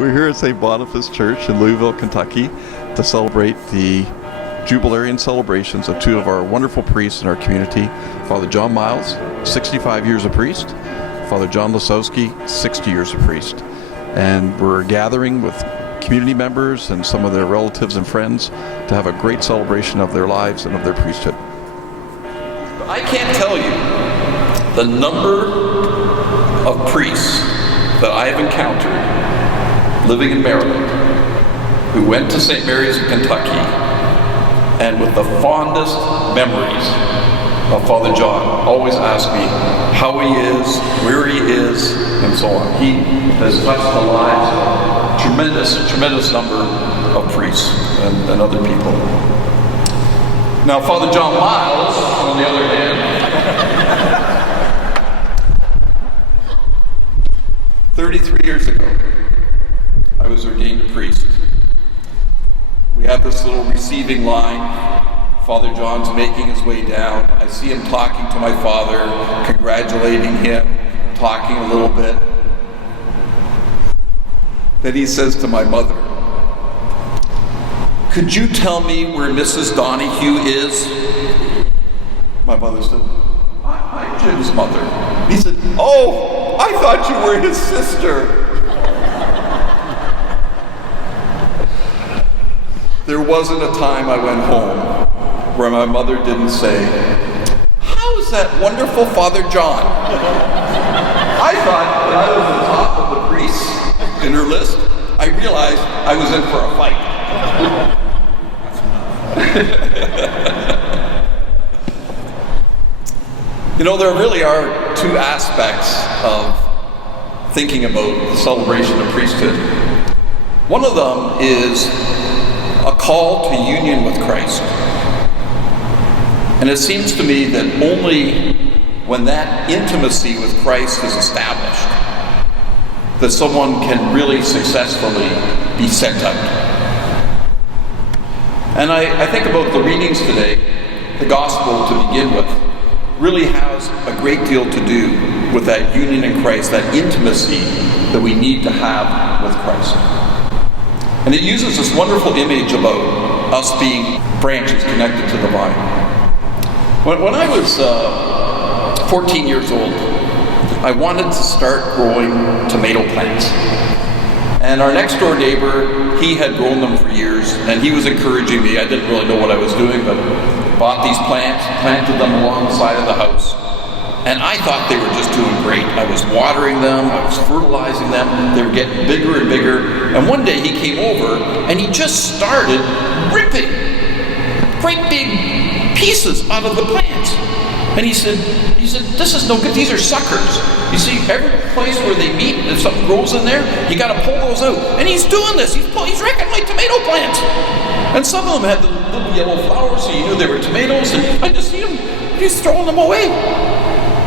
We're here at St. Boniface Church in Louisville, Kentucky to celebrate the jubilarian celebrations of two of our wonderful priests in our community, Father John Miles, 65 years a priest, Father John Lesousky, 60 years a priest. And we're gathering with community members and some of their relatives and friends to have a great celebration of their lives and of their priesthood. I can't tell you the number of priests that I have encountered living in Maryland who went to St. Mary's in Kentucky and with the fondest memories of Father John always ask me how he is, where he is, and so on. He has touched the lives of a tremendous number of priests and other people. Now, Father John Miles, on the other hand, 33 years ago, I was ordained a priest. We have this little receiving line. Father John's making his way down. I see him talking to my father, congratulating him, talking a little bit. Then he says to my mother, "Could you tell me where Mrs. Donohue is?" My mother said, "I'm Jim's mother." He said, "Oh, I thought you were his sister." There wasn't a time I went home where my mother didn't say, "How's that wonderful Father John?" I thought that I was the top of the priests in her list. I realized I was in for a fight. You know, there really are two aspects of thinking about the celebration of priesthood. One of them is a call to union with Christ. And it seems to me that only when that intimacy with Christ is established that someone can really successfully be sent out. And I think about the readings today. The gospel, to begin with, really has a great deal to do with that union in Christ, that intimacy that we need to have with Christ. And it uses this wonderful image about us being branches connected to the vine. When I was 14 years old, I wanted to start growing tomato plants. And our next door neighbor, he had grown them for years, and he was encouraging me. I didn't really know what I was doing, but bought these plants, planted them along the side of the house. And I thought they were just doing great. I was watering them, I was fertilizing them, they were getting bigger and bigger. And one day he came over and he just started ripping great big pieces out of the plants. And he said, "This is no good, these are suckers. You see, every place where they meet, if something grows in there, you gotta pull those out." And he's doing this, he's wrecking my tomato plants. And some of them had the little yellow flowers, so you knew they were tomatoes, and I just see him, he's throwing them away.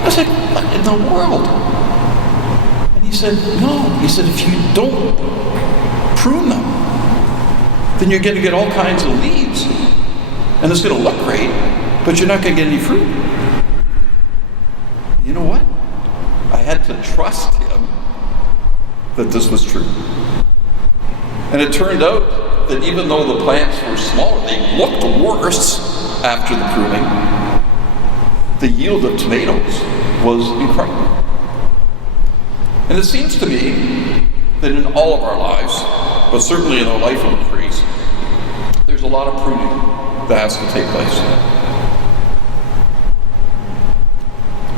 I said, "What in the world?" And he said, "No." He said, "If you don't prune them, then you're going to get all kinds of leaves. And it's going to look great, but you're not going to get any fruit." You know what? I had to trust him that this was true. And it turned out that even though the plants were smaller, they looked worse after the pruning. The yield of tomatoes was incredible. And it seems to me that in all of our lives, but certainly in the life of a priest, there's a lot of pruning that has to take place.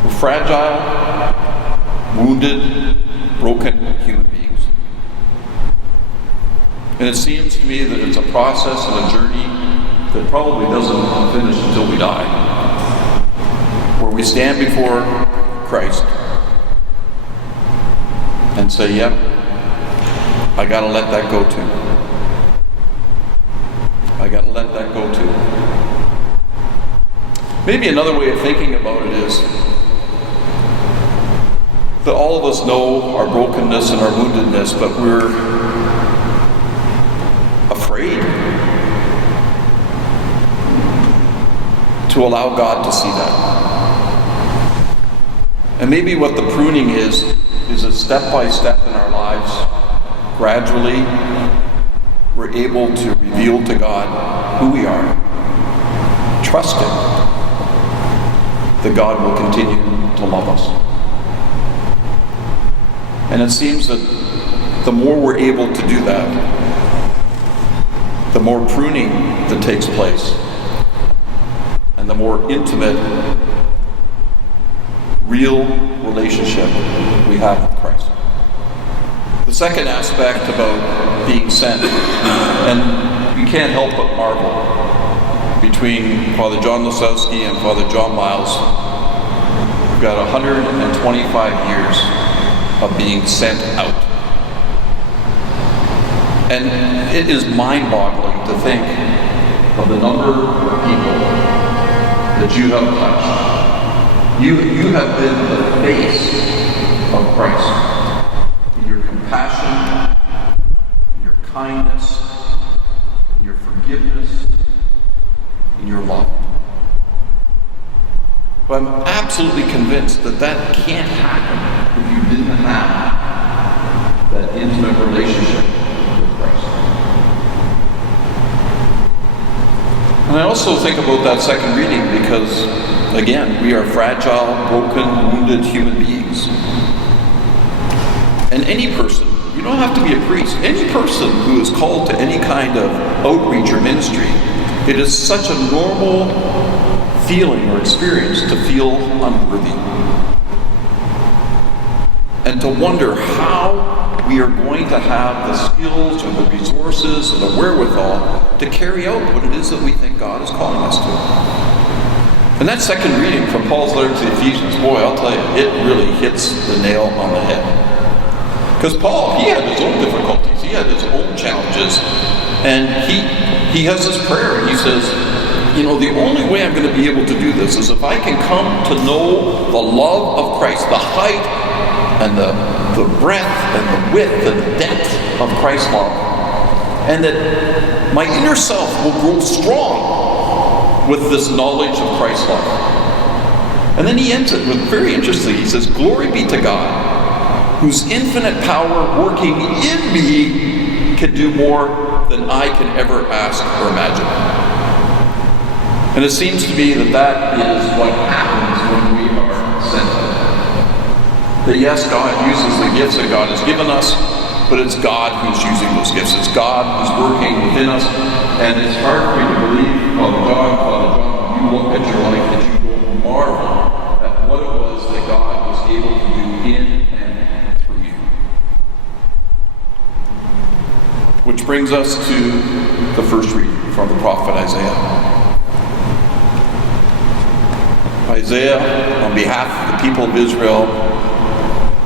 We're fragile, wounded, broken human beings. And it seems to me that it's a process and a journey that probably doesn't finish until we die, where we stand before Christ and say, "Yep, I gotta let that go too. I gotta let that go too." Maybe another way of thinking about it is that all of us know our brokenness and our woundedness, but we're afraid to allow God to see that. And maybe what the pruning is a step by step in our lives gradually we're able to reveal to God who we are, trusting that God will continue to love us. And it seems that the more we're able to do that, the more pruning that takes place, and the more intimate, real relationship we have with Christ. The second aspect about being sent, and we can't help but marvel between Father John Lesousky and Father John Miles. We've got 125 years of being sent out. And it is mind-boggling to think of the number of people that you have touched. You have been the face of Christ in your compassion, in your kindness, in your forgiveness, in your love. But I'm absolutely convinced that that can't happen if you didn't have that intimate relationship with Christ. And I also think about that second reading because, again, we are fragile, broken, wounded human beings. And any person, you don't have to be a priest, any person who is called to any kind of outreach or ministry, it is such a normal feeling or experience to feel unworthy. And to wonder how we are going to have the skills or the resources or the wherewithal to carry out what it is that we think God is calling us to. And that second reading from Paul's letter to the Ephesians, boy, I'll tell you, it really hits the nail on the head. Because Paul, he had his own difficulties, he had his own challenges, and he has this prayer, and he says, you know, the only way I'm going to be able to do this is if I can come to know the love of Christ, the height and the breadth and the width and the depth of Christ's love, and that my inner self will grow strong with this knowledge of Christ's love. And then he ends it with, very interesting, he says, glory be to God, whose infinite power working in me can do more than I can ever ask or imagine. And it seems to me that that is what happens when we are sent out. That yes, God uses the gifts that God has given us, but it's God who's using those gifts. It's God who's working within us. And it's hard for me to believe, Father John, you look at your life that you go marvel at what it was that God was able to do in and through you. Which brings us to the first reading from the prophet Isaiah. Isaiah, on behalf of the people of Israel,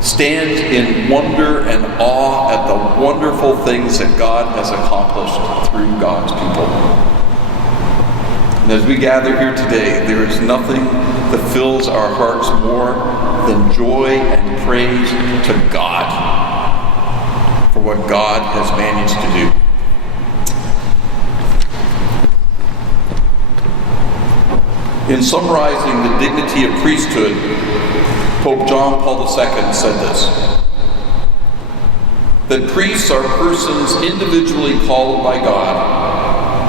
stands in wonder and awe at the wonderful things that God has accomplished through God's people. And as we gather here today, there is nothing that fills our hearts more than joy and praise to God for what God has managed to do. In summarizing the dignity of priesthood, Pope John Paul II said this, that priests are persons individually called by God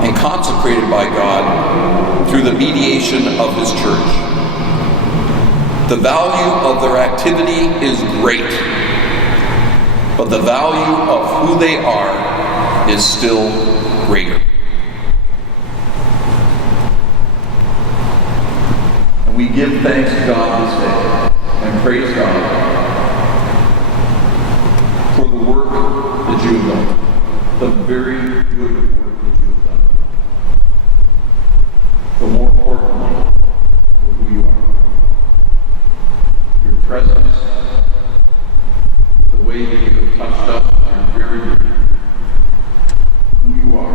and consecrated by God through the mediation of His Church. The value of their activity is great, but the value of who they are is still greater. And we give thanks to God this day and praise God for the work that you have done, the very good work that you have done. But more importantly, for who you are. Your presence, the way that you have touched us with your very being, who you are,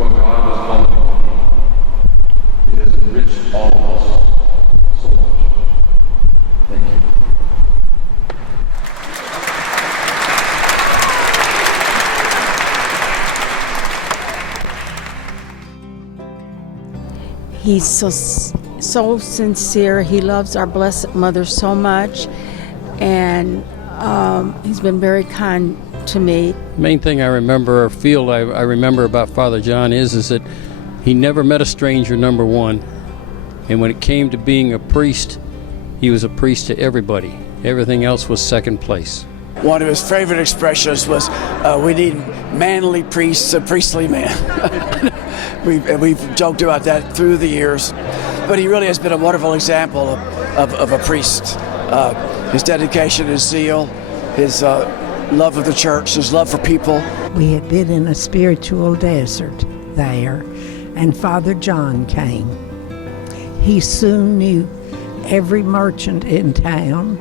what God has called you to be. It has enriched all of us so much. Thank you. He's so sincere. He loves our Blessed Mother so much, and he's been very kind to me. Main thing I remember, or feel I remember about Father John is that he never met a stranger, number one. And when it came to being a priest, he was a priest to everybody. Everything else was second place. One of his favorite expressions was, we need manly priests, a priestly man. We've joked about that through the years. But he really has been a wonderful example of a priest. His dedication, his zeal, his love of the church, his love for people. We had been in a spiritual desert there, and Father John came. He soon knew every merchant in town,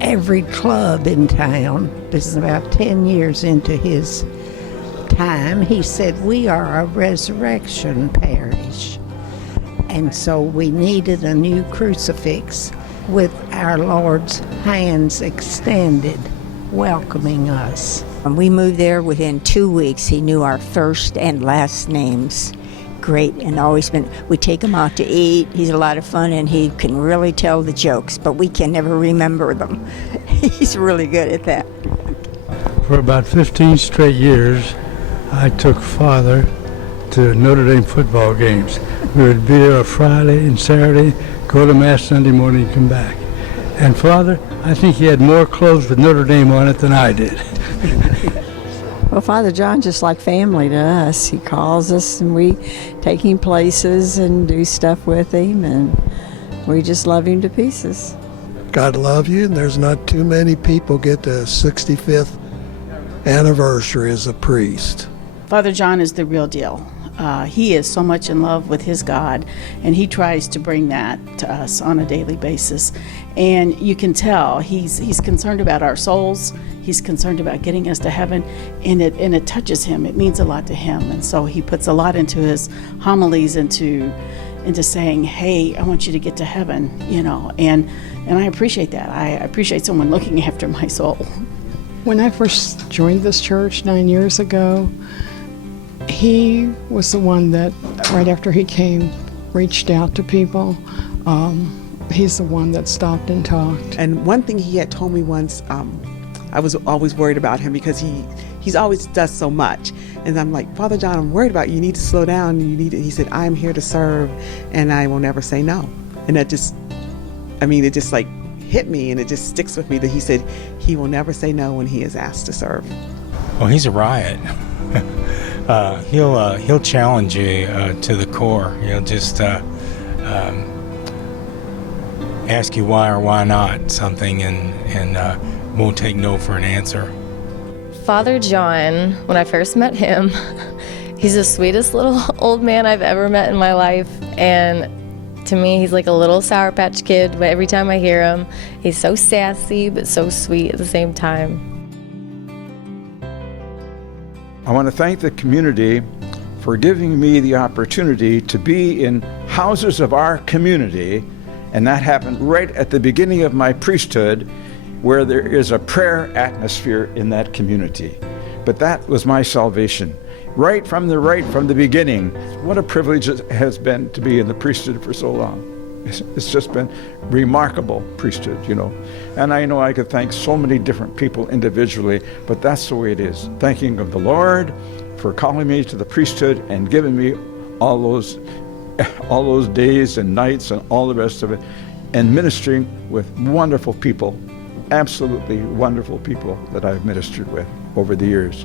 every club in town. This is about 10 years into his time. He said, we are a resurrection parish. And so we needed a new crucifix with our Lord's hands extended, welcoming us. When we moved there, within 2 weeks, he knew our first and last names. Great, and always been, we take him out to eat. He's a lot of fun, and he can really tell the jokes, but we can never remember them. He's really good at that. For about 15 straight years, I took Father to Notre Dame football games. We would be there on Friday and Saturday, go to Mass Sunday morning, and come back. And Father, I think he had more clothes with Notre Dame on it than I did. Well, Father John's just like family to us. He calls us and we take him places and do stuff with him, and we just love him to pieces. God love you, and there's not too many people get the 65th anniversary as a priest. Father John is the real deal. He is so much in love with his God, and he tries to bring that to us on a daily basis. And you can tell he's concerned about our souls. He's concerned about getting us to heaven, and it touches him. It means a lot to him, and so he puts a lot into his homilies, into saying, "Hey, I want you to get to heaven," And I appreciate that. I appreciate someone looking after my soul. When I first joined this church 9 years ago, he was the one that, right after he came, reached out to people. He's the one that stopped and talked. And one thing he had told me once, I was always worried about him because he's always does so much. And I'm like, Father John, I'm worried about you. You need to slow down. He said, I am here to serve, and I will never say no. And that just, it just like hit me, and it just sticks with me that he said he will never say no when he is asked to serve. Well, he's a riot. He'll challenge you to the core. He'll just ask you why or why not something, and won't take no for an answer. Father John, when I first met him, he's the sweetest little old man I've ever met in my life, and to me he's like a little Sour Patch Kid. But every time I hear him, he's so sassy but so sweet at the same time. I want to thank the community for giving me the opportunity to be in houses of our community, and that happened right at the beginning of my priesthood, where there is a prayer atmosphere in that community. But that was my salvation. Right from the beginning. What a privilege it has been to be in the priesthood for so long. It's just been remarkable priesthood, And I know I could thank so many different people individually, but that's the way it is. Thanking of the Lord for calling me to the priesthood and giving me all those days and nights and all the rest of it, and ministering with wonderful people, absolutely wonderful people that I've ministered with over the years.